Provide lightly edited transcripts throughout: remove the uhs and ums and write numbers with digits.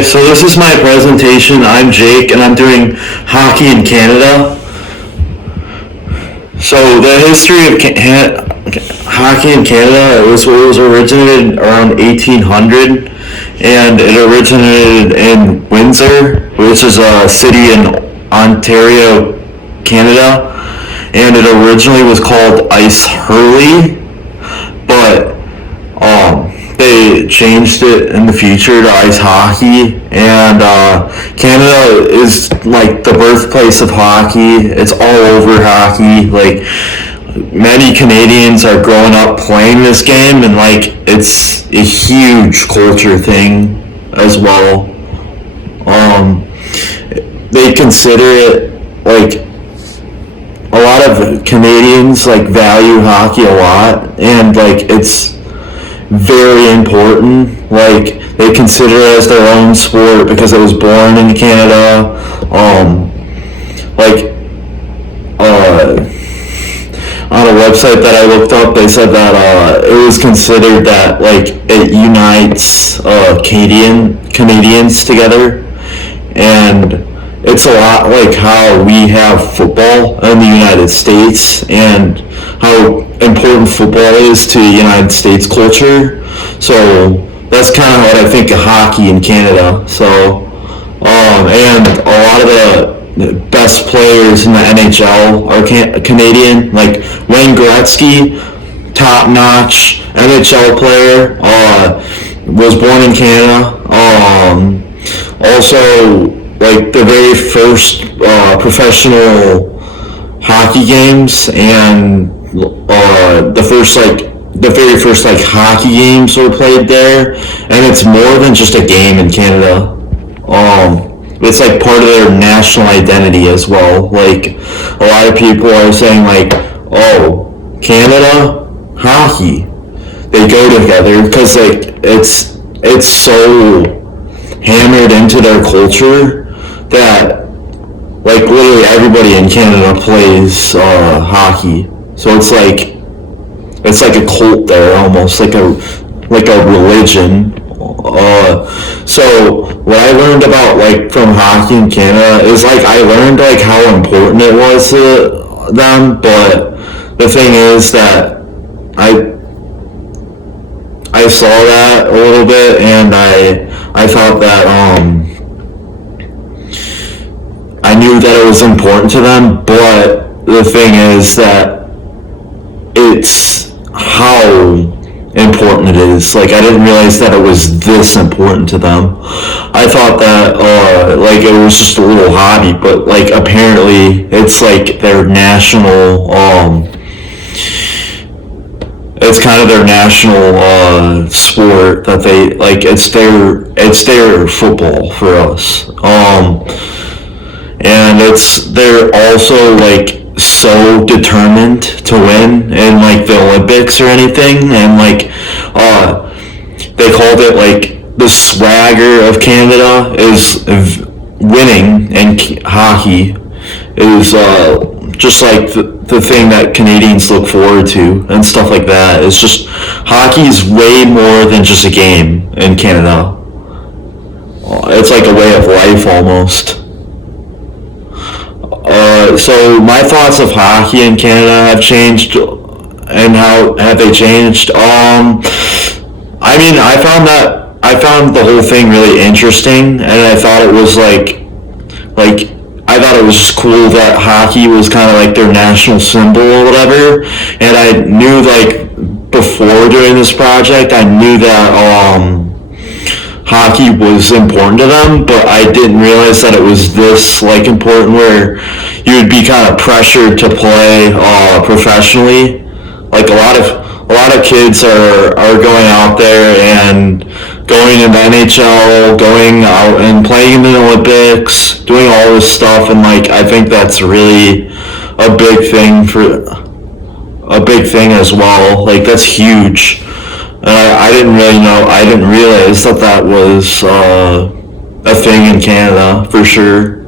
Okay, so this is my presentation. I'm Jake, and I'm doing hockey in Canada. So the history of hockey in Canada, it was originated around 1800, and it originated in Windsor, which is a city in Ontario, Canada, and it originally was called Ice Hurley, but they changed it in the future to ice hockey, and Canada is like the birthplace of hockey. It's all over hockey. Like, many Canadians are growing up playing this game, and like it's a huge culture thing as well. They consider it like a lot of Canadians like value hockey a lot, and like it's very important. Like, they consider it as their own sport because it was born in Canada. On a website that I looked up, they said that it was considered that like it unites Canadians together, and it's a lot like how we have football in the United States and how important football is to United States culture. So that's kind of what I think of hockey in Canada. So, and a lot of the best players in the NHL are Canadian. Like Wayne Gretzky, top-notch NHL player, was born in Canada. Also, like the very first professional hockey games and the very first like hockey games were played there, and it's more than just a game in Canada. It's like part of their national identity as well. Like, a lot of people are saying like, oh, Canada hockey, they go together because like it's so hammered into their culture that like literally everybody in Canada plays hockey. So it's like a cult there, almost like a religion. So what I learned about like from hockey in Canada is like I learned like how important it was to them, but the thing is that I saw that a little bit, and I thought that I knew that it was important to them, but the thing is that it's how important it is. Like, I didn't realize that it was this important to them. I thought that like it was just a little hobby, but like apparently it's like their national it's kind of their national sport that they like. It's their football for us. And they're also like so determined to win in like the Olympics or anything, and like they called it like the swagger of Canada is winning, and hockey is just like the thing that Canadians look forward to and stuff like that. It's just hockey is way more than just a game in Canada. It's like a way of life almost. So my thoughts of hockey in Canada have changed, and how have they changed? I mean, I found the whole thing really interesting, and I thought it was I thought it was just cool that hockey was kind of like their national symbol or whatever. And I knew like before doing this project, I knew that hockey was important to them, but I didn't realize that it was this like important where you would be kind of pressured to play professionally. Like a lot of kids are going out there and going in the NHL, going out and playing in the Olympics, doing all this stuff, and like I think that's really a big thing as well. Like, that's huge. And I didn't realize that was a thing in Canada for sure.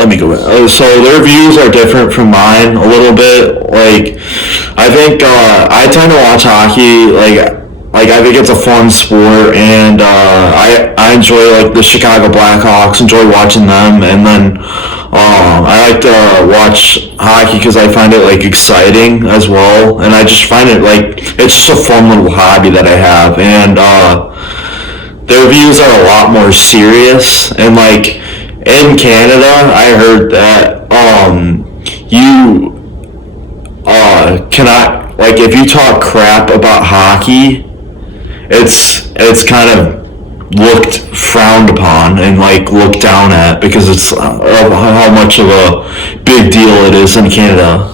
Let me go back. So their views are different from mine a little bit. Like, I think I tend to watch hockey like I think it's a fun sport, and I enjoy like the Chicago Blackhawks. Enjoy watching them, and then I like to watch hockey because I find it like exciting as well, and I just find it like it's just a fun little hobby that I have, and their views are a lot more serious, and like in Canada, I heard that you cannot, like, if you talk crap about hockey, it's kind of looked frowned upon and like looked down at because it's how much of a big deal it is in Canada.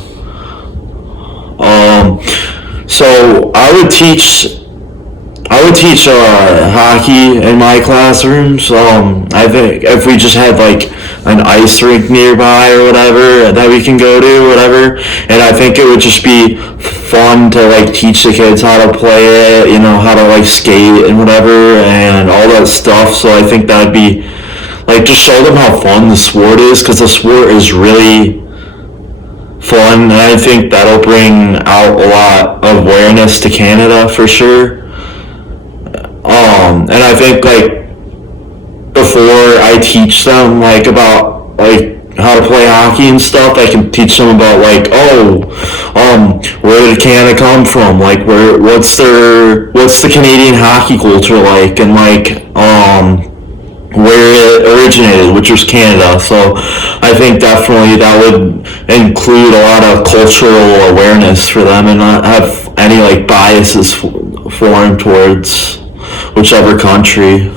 So I would teach hockey in my classrooms. I think if we just had like an ice rink nearby or whatever that we can go to, whatever, and I think it would just be fun to like teach the kids how to play it, how to like skate and whatever, and all that stuff. So I think that'd be like just show them how fun the sport is, because the sport is really fun, and I think that'll bring out a lot of awareness to Canada for sure. And I think like before I teach them like about like how to play hockey and stuff, I can teach them about like, where did Canada come from? Like what's the Canadian hockey culture like, and like where it originated, which was Canada. So I think definitely that would include a lot of cultural awareness for them, and not have any like biases formed towards whichever country.